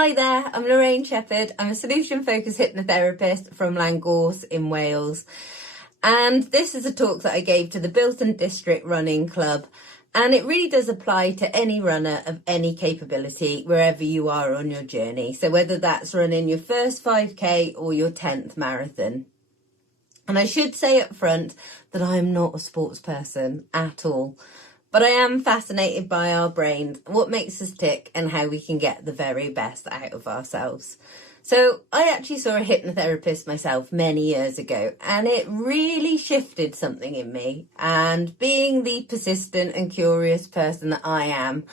Hi there, I'm Lorraine Shepherd. I'm a solution-focused hypnotherapist from Llangorse in Wales. And this is a talk that I gave to the Builth District Running Club. And it really does apply to any runner of any capability, wherever you are on your journey. So whether that's running your first 5K or your 10th marathon. And I should say up front that I am not a sports person at all. But I am fascinated by our brains, what makes us tick and how we can get the very best out of ourselves. So I actually saw a hypnotherapist myself many years ago, and it really shifted something in me. And being the persistent and curious person that I am,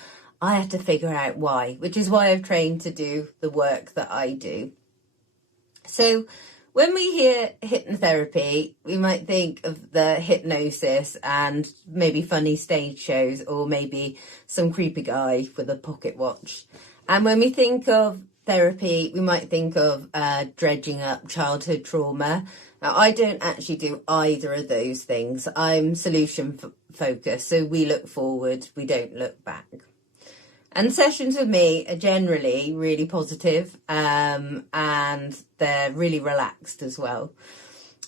I had to figure out why, which is why I've trained to do the work that I do. So when we hear hypnotherapy, we might think of the hypnosis and maybe funny stage shows or maybe some creepy guy with a pocket watch. And when we think of therapy, we might think of dredging up childhood trauma. Now, I don't actually do either of those things. I'm solution focused, so we look forward, we don't look back. And sessions with me are generally really positive, and they're really relaxed as well.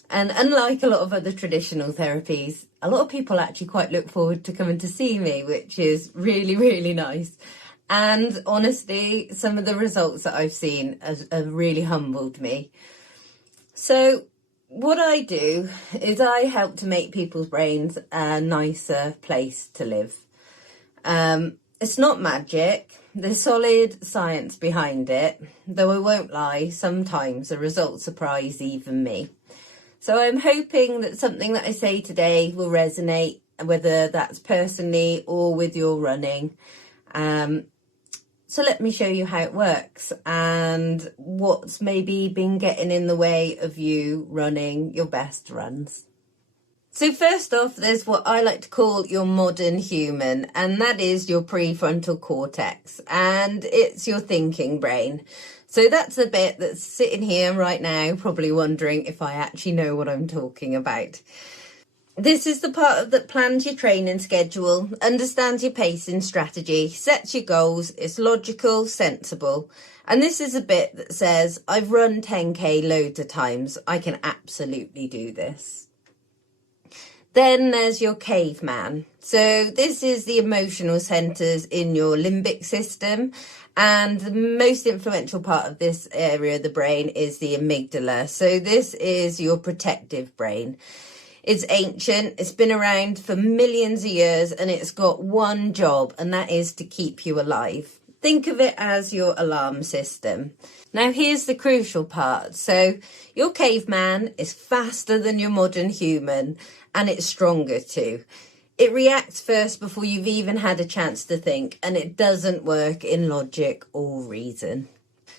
And unlike a lot of other traditional therapies, a lot of people actually quite look forward to coming to see me, which is really, really nice. And honestly, some of the results that I've seen have really humbled me. So what I do is I help to make people's brains a nicer place to live. It's not magic. There's solid science behind it, though I won't lie, sometimes the results surprise even me. So I'm hoping that something that I say today will resonate, whether that's personally or with your running. So let me show you how it works and what's maybe been getting in the way of you running your best runs. So first off, there's what I like to call your modern human, and that is your prefrontal cortex, and it's your thinking brain. So that's the bit that's sitting here right now, probably wondering if I actually know what I'm talking about. This is the part that plans your training schedule, understands your pacing strategy, sets your goals, is logical, sensible. And this is a bit that says, I've run 10K loads of times, I can absolutely do this. Then there's your caveman. So this is the emotional centres in your limbic system. And the most influential part of this area of the brain is the amygdala. So this is your protective brain. It's ancient, it's been around for millions of years, and it's got one job, and that is to keep you alive. Think of it as your alarm system. Now here's the crucial part. So your caveman is faster than your modern human, and it's stronger too. It reacts first before you've even had a chance to think, and it doesn't work in logic or reason.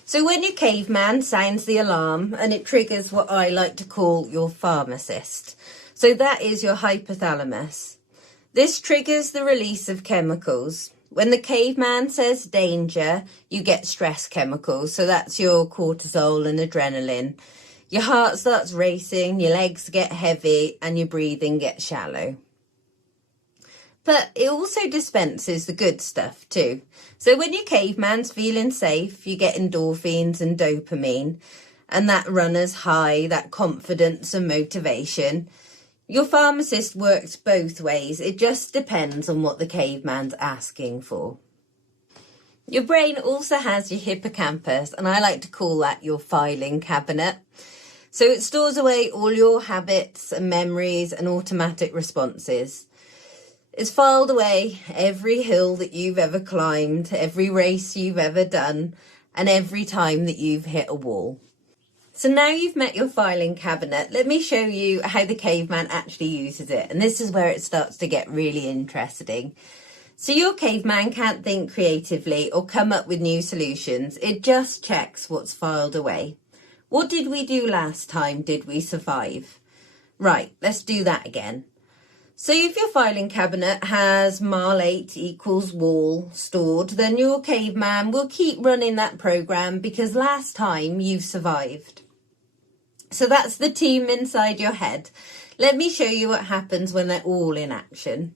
So when your caveman sounds the alarm, and it triggers what I like to call your pharmacist. So that is your hypothalamus. This triggers the release of chemicals. When the caveman says danger, you get stress chemicals. So that's your cortisol and adrenaline. Your heart starts racing, your legs get heavy, and your breathing gets shallow. But it also dispenses the good stuff too. So when your caveman's feeling safe, you get endorphins and dopamine, and that runner's high, that confidence and motivation. Your pharmacist works both ways. It just depends on what the caveman's asking for. Your brain also has your hippocampus, and I like to call that your filing cabinet. So it stores away all your habits and memories and automatic responses. It's filed away every hill that you've ever climbed, every race you've ever done, and every time that you've hit a wall. So now you've met your filing cabinet, let me show you how the caveman actually uses it. And this is where it starts to get really interesting. So your caveman can't think creatively or come up with new solutions. It just checks what's filed away. What did we do last time? Did we survive? Right, let's do that again. So if your filing cabinet has mile 8 equals wall stored, then your caveman will keep running that program because last time you've survived. So that's the team inside your head. Let me show you what happens when they're all in action.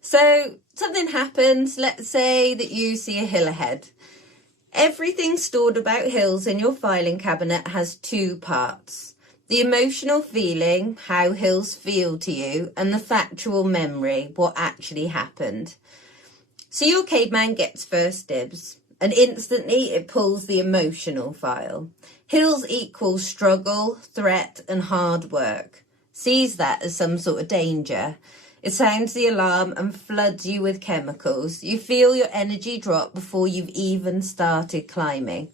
So something happens, let's say that you see a hill ahead. Everything stored about hills in your filing cabinet has two parts. The emotional feeling, how hills feel to you, and the factual memory, what actually happened. So your caveman gets first dibs, and instantly it pulls the emotional file. Hills equals struggle, threat, and hard work. Sees that as some sort of danger. It sounds the alarm and floods you with chemicals. You feel your energy drop before you've even started climbing.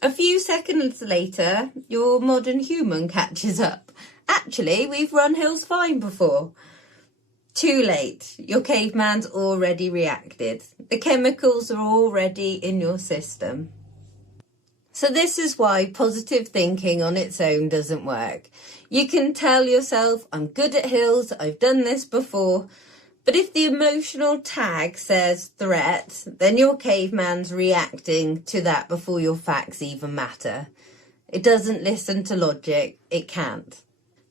A few seconds later, your modern human catches up. Actually, we've run hills fine before. Too late. Your caveman's already reacted. The chemicals are already in your system. So this is why positive thinking on its own doesn't work. You can tell yourself, I'm good at hills, I've done this before. But if the emotional tag says threat, then your caveman's reacting to that before your facts even matter. It doesn't listen to logic, it can't.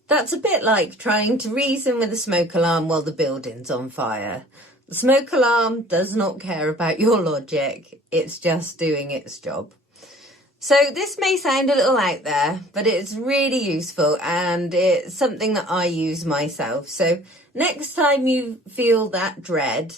That's a bit like trying to reason with a smoke alarm while the building's on fire. The smoke alarm does not care about your logic, it's just doing its job. So this may sound a little out there, but it's really useful and it's something that I use myself. So next time you feel that dread,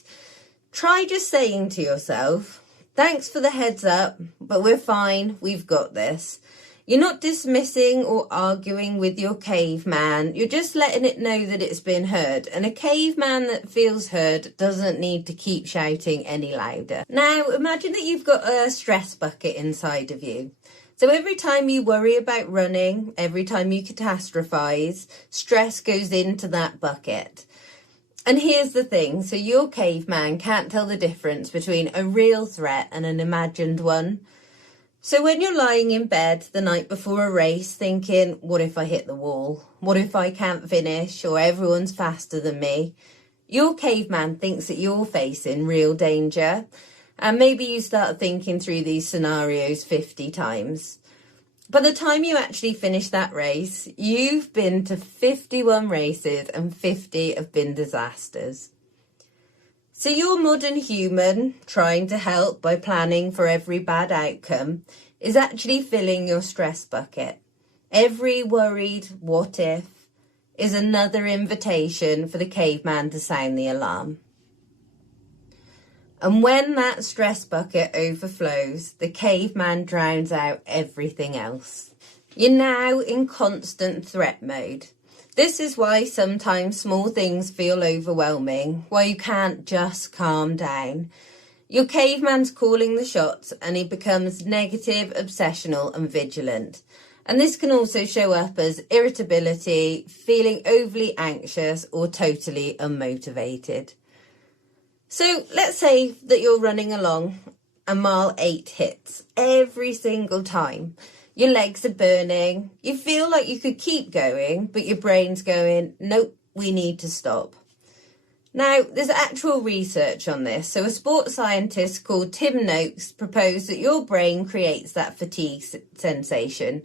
try just saying to yourself, thanks for the heads up, but we're fine, we've got this. You're not dismissing or arguing with your caveman, you're just letting it know that it's been heard. And a caveman that feels heard doesn't need to keep shouting any louder. Now imagine that you've got a stress bucket inside of you. So every time you worry about running, every time you catastrophize, stress goes into that bucket. And here's the thing, so your caveman can't tell the difference between a real threat and an imagined one. So when you're lying in bed the night before a race thinking, what if I hit the wall? What if I can't finish or everyone's faster than me? Your caveman thinks that you're facing real danger. And maybe you start thinking through these scenarios 50 times. By the time you actually finish that race, you've been to 51 races and 50 have been disasters. So your modern human, trying to help by planning for every bad outcome, is actually filling your stress bucket. Every worried what if is another invitation for the caveman to sound the alarm. And when that stress bucket overflows, the caveman drowns out everything else. You're now in constant threat mode. This is why sometimes small things feel overwhelming, why you can't just calm down. Your caveman's calling the shots and he becomes negative, obsessional and vigilant. And this can also show up as irritability, feeling overly anxious or totally unmotivated. So let's say that you're running along and mile 8 hits every single time. Your legs are burning, you feel like you could keep going, but your brain's going, nope, we need to stop. Now, there's actual research on this. So a sports scientist called Tim Noakes proposed that your brain creates that fatigue sensation,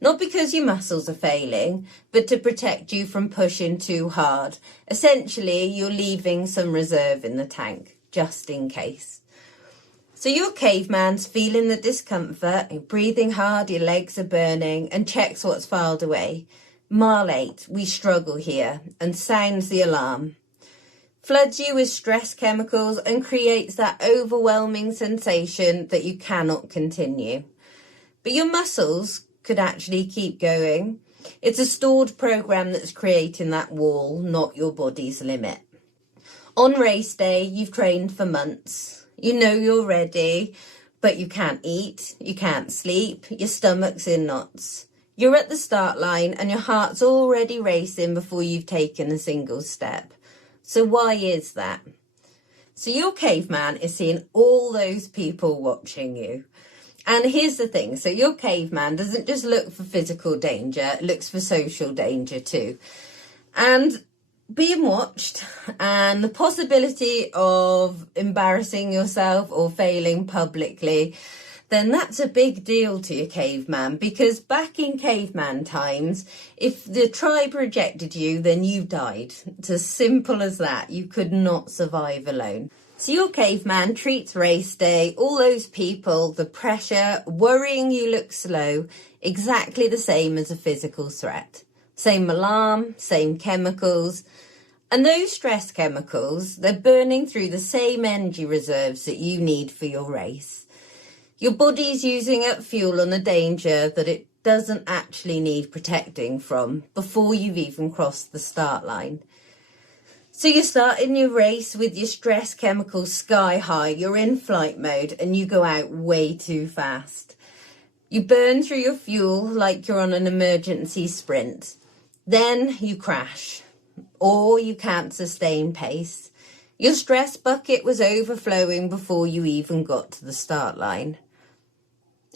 not because your muscles are failing, but to protect you from pushing too hard. Essentially, you're leaving some reserve in the tank, just in case. So your caveman's feeling the discomfort, you're breathing hard, your legs are burning, and checks what's filed away. Mile 8, we struggle here, and sounds the alarm. Floods you with stress chemicals and creates that overwhelming sensation that you cannot continue. But your muscles could actually keep going. It's a stored program that's creating that wall, not your body's limit. On race day, you've trained for months. You know you're ready, but you can't eat, you can't sleep, your stomach's in knots. You're at the start line and your heart's already racing before you've taken a single step. So why is that? So your caveman is seeing all those people watching you. And here's the thing, so your caveman doesn't just look for physical danger, it looks for social danger too. And being watched and the possibility of embarrassing yourself or failing publicly, then that's a big deal to your caveman, because back in caveman times, if the tribe rejected you, then you died. It's as simple as that. You could not survive alone. So your caveman treats race day, all those people, the pressure, worrying you look slow, exactly the same as a physical threat. Same alarm, same chemicals. And those stress chemicals, they're burning through the same energy reserves that you need for your race. Your body's using up fuel on a danger that it doesn't actually need protecting from before you've even crossed the start line. So you're starting your race with your stress chemicals sky high, you're in flight mode and you go out way too fast. You burn through your fuel like you're on an emergency sprint. Then you crash, or you can't sustain pace. Your stress bucket was overflowing before you even got to the start line.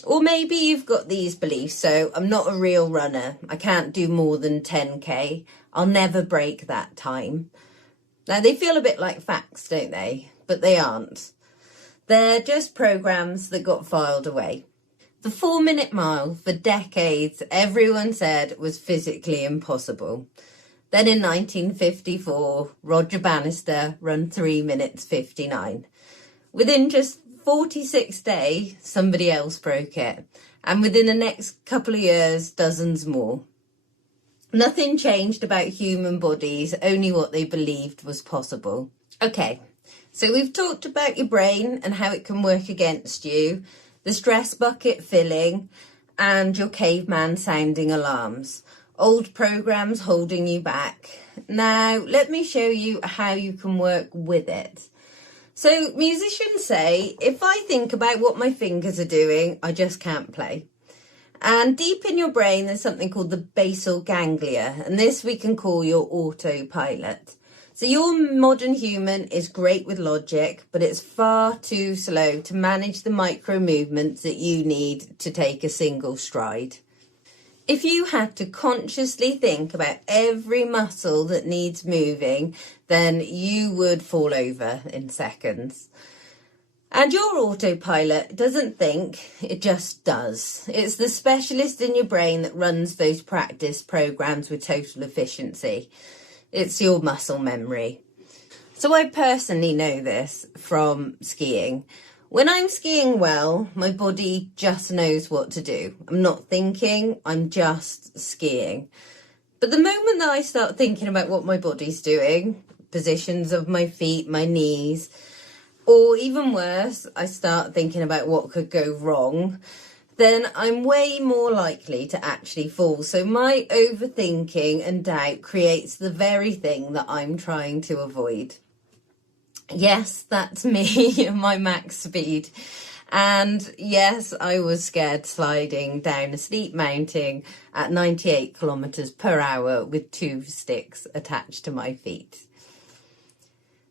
Or maybe you've got these beliefs, so I'm not a real runner, I can't do more than 10k, I'll never break that time. Now, they feel a bit like facts, don't they? But they aren't. They're just programs that got filed away. The 4-minute mile, for decades, everyone said was physically impossible. Then in 1954, Roger Bannister ran 3 minutes 59. Within just 46 days, somebody else broke it. And within the next couple of years, dozens more. Nothing changed about human bodies, only what they believed was possible. Okay, so we've talked about your brain and how it can work against you, the stress bucket filling, and your caveman sounding alarms. Old programs holding you back. Now, let me show you how you can work with it. So, musicians say, if I think about what my fingers are doing, I just can't play. And deep in your brain, there's something called the basal ganglia, and this we can call your autopilot. So your modern human is great with logic, but it's far too slow to manage the micro movements that you need to take a single stride. If you had to consciously think about every muscle that needs moving, then you would fall over in seconds. And your autopilot doesn't think, it just does. It's the specialist in your brain that runs those practice programs with total efficiency. It's your muscle memory. So I personally know this from skiing. When I'm skiing well, my body just knows what to do. I'm not thinking, I'm just skiing. But the moment that I start thinking about what my body's doing, positions of my feet, my knees, or even worse, I start thinking about what could go wrong, then I'm way more likely to actually fall. So my overthinking and doubt creates the very thing that I'm trying to avoid. Yes, that's me at my max speed. And yes, I was scared sliding down a steep mountain at 98 kilometers per hour with 2 sticks attached to my feet.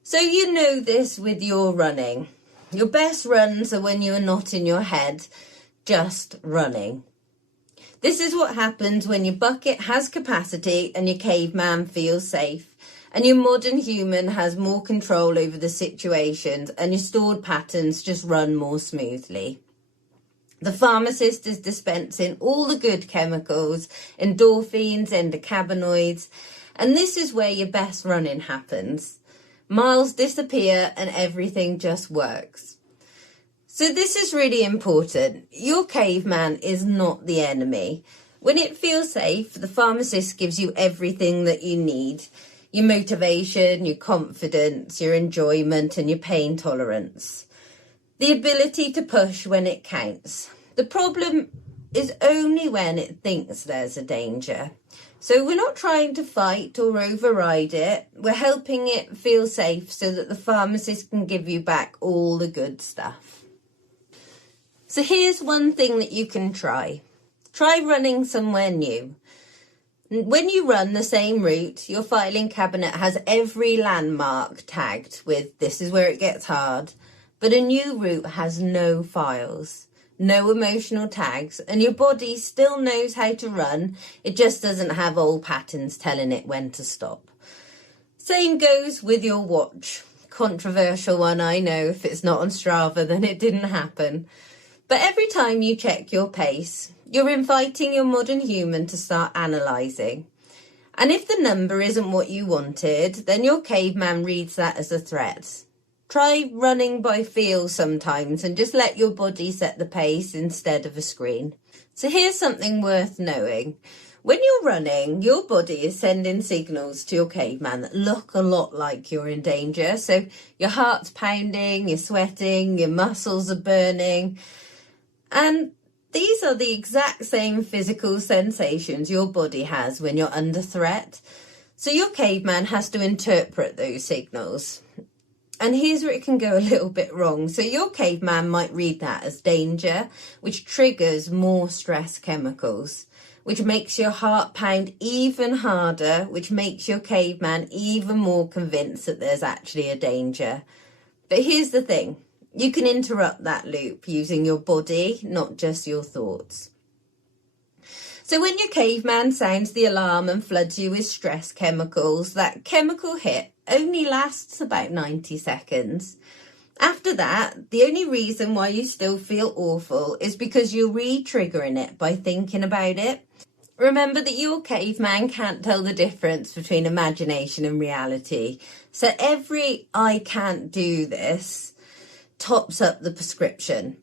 So you know this with your running. Your best runs are when you are not in your head, just running. This is what happens when your bucket has capacity and your caveman feels safe, and your modern human has more control over the situations, and your stored patterns just run more smoothly. The pharmacist is dispensing all the good chemicals, endorphins, endocannabinoids, and this is where your best running happens. Miles disappear and everything just works. So this is really important. Your caveman is not the enemy. When it feels safe, the pharmacist gives you everything that you need. Your motivation, your confidence, your enjoyment, and your pain tolerance. The ability to push when it counts. The problem is only when it thinks there's a danger. So we're not trying to fight or override it. We're helping it feel safe so that the pharmacist can give you back all the good stuff. So here's one thing that you can try. Try running somewhere new. When you run the same route, your filing cabinet has every landmark tagged with "this is where it gets hard," but a new route has no files, no emotional tags, and your body still knows how to run. It just doesn't have old patterns telling it when to stop. Same goes with your watch. Controversial one, I know. If it's not on Strava, then it didn't happen. But every time you check your pace, you're inviting your modern human to start analysing. And if the number isn't what you wanted, then your caveman reads that as a threat. Try running by feel sometimes and just let your body set the pace instead of a screen. So here's something worth knowing. When you're running, your body is sending signals to your caveman that look a lot like you're in danger. So your heart's pounding, you're sweating, your muscles are burning. And these are the exact same physical sensations your body has when you're under threat. So your caveman has to interpret those signals. And here's where it can go a little bit wrong. So your caveman might read that as danger, which triggers more stress chemicals, which makes your heart pound even harder, which makes your caveman even more convinced that there's actually a danger. But here's the thing. You can interrupt that loop using your body, not just your thoughts. So when your caveman sounds the alarm and floods you with stress chemicals, that chemical hit only lasts about 90 seconds. After that, the only reason why you still feel awful is because you're re-triggering it by thinking about it. Remember that your caveman can't tell the difference between imagination and reality. So every "I can't do this" tops up the prescription.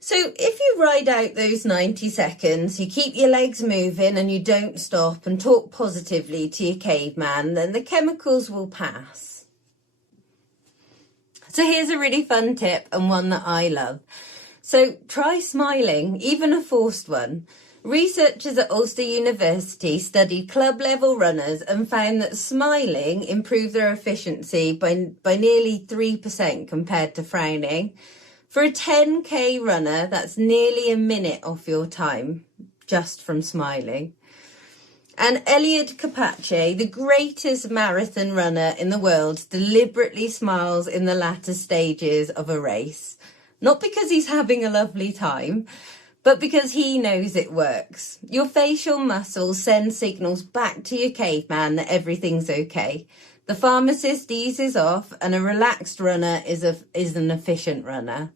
So if you ride out those 90 seconds, you keep your legs moving and you don't stop and talk positively to your caveman, then the chemicals will pass. So here's a really fun tip and one that I love. So try smiling, even a forced one. Researchers at Ulster University studied club level runners and found that smiling improved their efficiency by nearly 3% compared to frowning. For a 10k runner, that's nearly a minute off your time, just from smiling. And Eliud Kipchoge, the greatest marathon runner in the world, deliberately smiles in the latter stages of a race. Not because he's having a lovely time, but because he knows it works. Your facial muscles send signals back to your caveman that everything's okay. The pharmacist eases off and a relaxed runner is an efficient runner.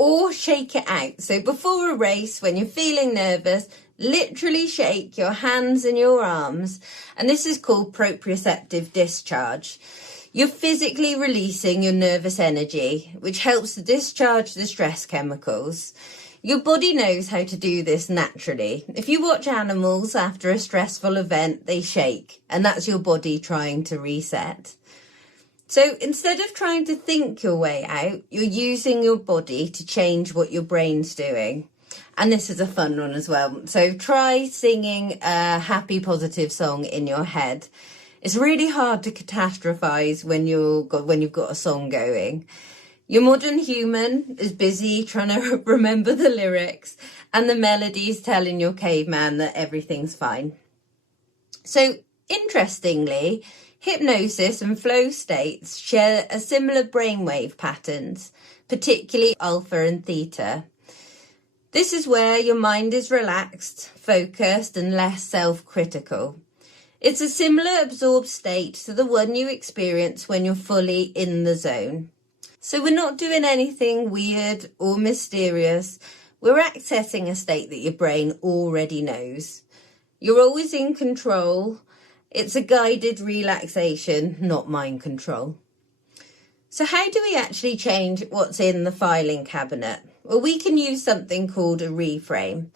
Or shake it out. So before a race, when you're feeling nervous, literally shake your hands and your arms. And this is called proprioceptive discharge. You're physically releasing your nervous energy, which helps to discharge the stress chemicals. Your body knows how to do this naturally. If you watch animals after a stressful event, they shake, and that's your body trying to reset. So instead of trying to think your way out, you're using your body to change what your brain's doing. And this is a fun one as well. So try singing a happy, positive song in your head. It's really hard to catastrophize when you've got a song going. Your modern human is busy trying to remember the lyrics and the melodies telling your caveman that everything's fine. So interestingly, hypnosis and flow states share a similar brainwave patterns, particularly alpha and theta. This is where your mind is relaxed, focused, and less self-critical. It's a similar absorbed state to the one you experience when you're fully in the zone. So we're not doing anything weird or mysterious. We're accessing a state that your brain already knows. You're always in control. It's a guided relaxation, not mind control. So how do we actually change what's in the filing cabinet? Well, we can use something called a reframe.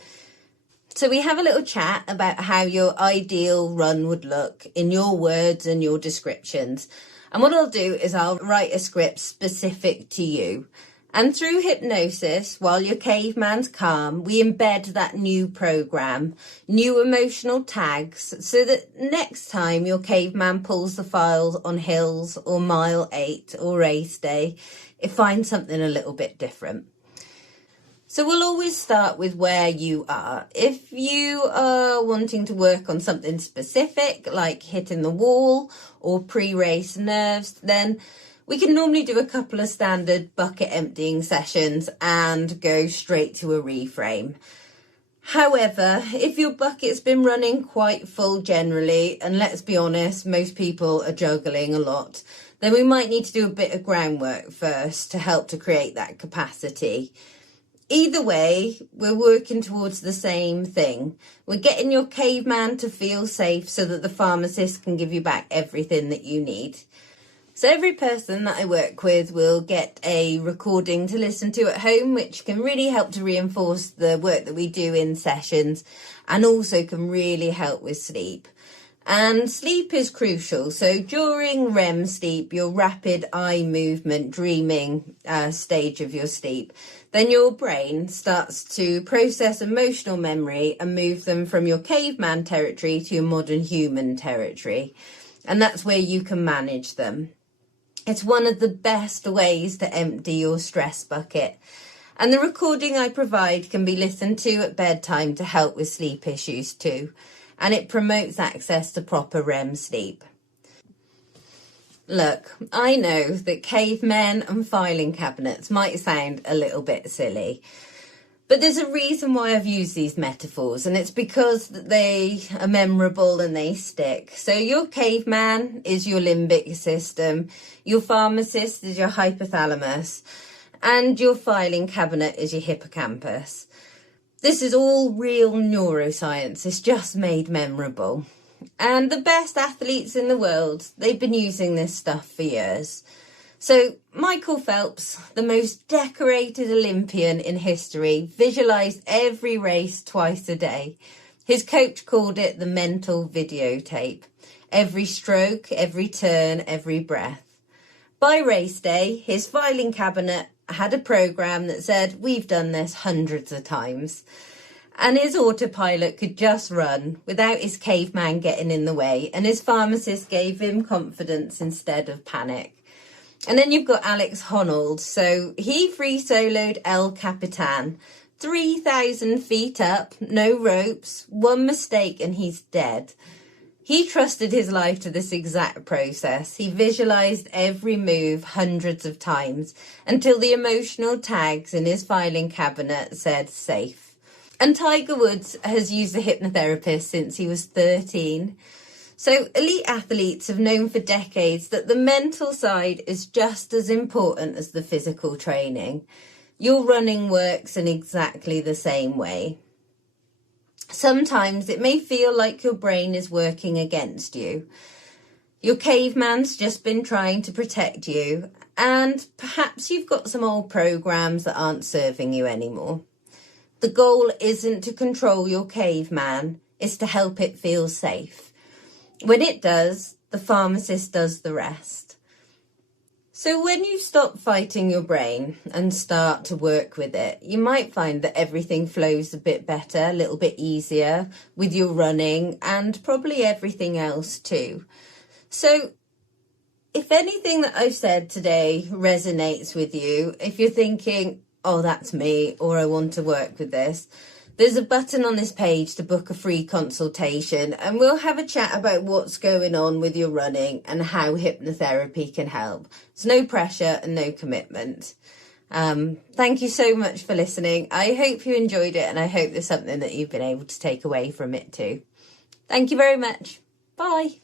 So we have a little chat about how your ideal run would look in your words and your descriptions. And what I'll do is I'll write a script specific to you. And through hypnosis, while your caveman's calm, we embed that new program, new emotional tags, so that next time your caveman pulls the files on hills or mile 8 or race day, it finds something a little bit different. So we'll always start with where you are. If you are wanting to work on something specific, like hitting the wall or pre-race nerves, then we can normally do a couple of standard bucket emptying sessions and go straight to a reframe. However, if your bucket's been running quite full generally, and let's be honest, most people are juggling a lot, then we might need to do a bit of groundwork first to help to create that capacity. Either way, we're working towards the same thing. We're getting your caveman to feel safe so that the pharmacist can give you back everything that you need. So every person that I work with will get a recording to listen to at home, which can really help to reinforce the work that we do in sessions, and also can really help with sleep. And sleep is crucial. So during REM sleep, your rapid eye movement, dreaming stage of your sleep, then your brain starts to process emotional memory and move them from your caveman territory to your modern human territory. And that's where you can manage them. It's one of the best ways to empty your stress bucket. And the recording I provide can be listened to at bedtime to help with sleep issues too. And it promotes access to proper REM sleep. Look, I know that cavemen and filing cabinets might sound a little bit silly, but there's a reason why I've used these metaphors, and it's because they are memorable and they stick. So your caveman is your limbic system, your pharmacist is your hypothalamus, and your filing cabinet is your hippocampus. This is all real neuroscience, it's just made memorable. And the best athletes in the world, they've been using this stuff for years. So Michael Phelps, the most decorated Olympian in history, visualised every race twice a day. His coach called it the mental videotape. Every stroke, every turn, every breath. By race day, his filing cabinet had a programme that said, we've done this hundreds of times. And his autopilot could just run without his caveman getting in the way. And his pharmacist gave him confidence instead of panic. And then you've got Alex Honnold. So he free soloed El Capitan, 3,000 feet up, no ropes, one mistake and he's dead. He trusted his life to this exact process. He visualised every move hundreds of times until the emotional tags in his filing cabinet said safe. And Tiger Woods has used a hypnotherapist since he was 13. So elite athletes have known for decades that the mental side is just as important as the physical training. Your running works in exactly the same way. Sometimes it may feel like your brain is working against you. Your caveman's just been trying to protect you, and perhaps you've got some old programs that aren't serving you anymore. The goal isn't to control your caveman, it's to help it feel safe. When it does, the pharmacist does the rest. So when you stop fighting your brain and start to work with it, you might find that everything flows a bit better, a little bit easier with your running and probably everything else too. So if anything that I've said today resonates with you, if you're thinking, oh, that's me, or I want to work with this, there's a button on this page to book a free consultation and we'll have a chat about what's going on with your running and how hypnotherapy can help. There's no pressure and no commitment. Thank you so much for listening. I hope you enjoyed it and I hope there's something that you've been able to take away from it too. Thank you very much. Bye.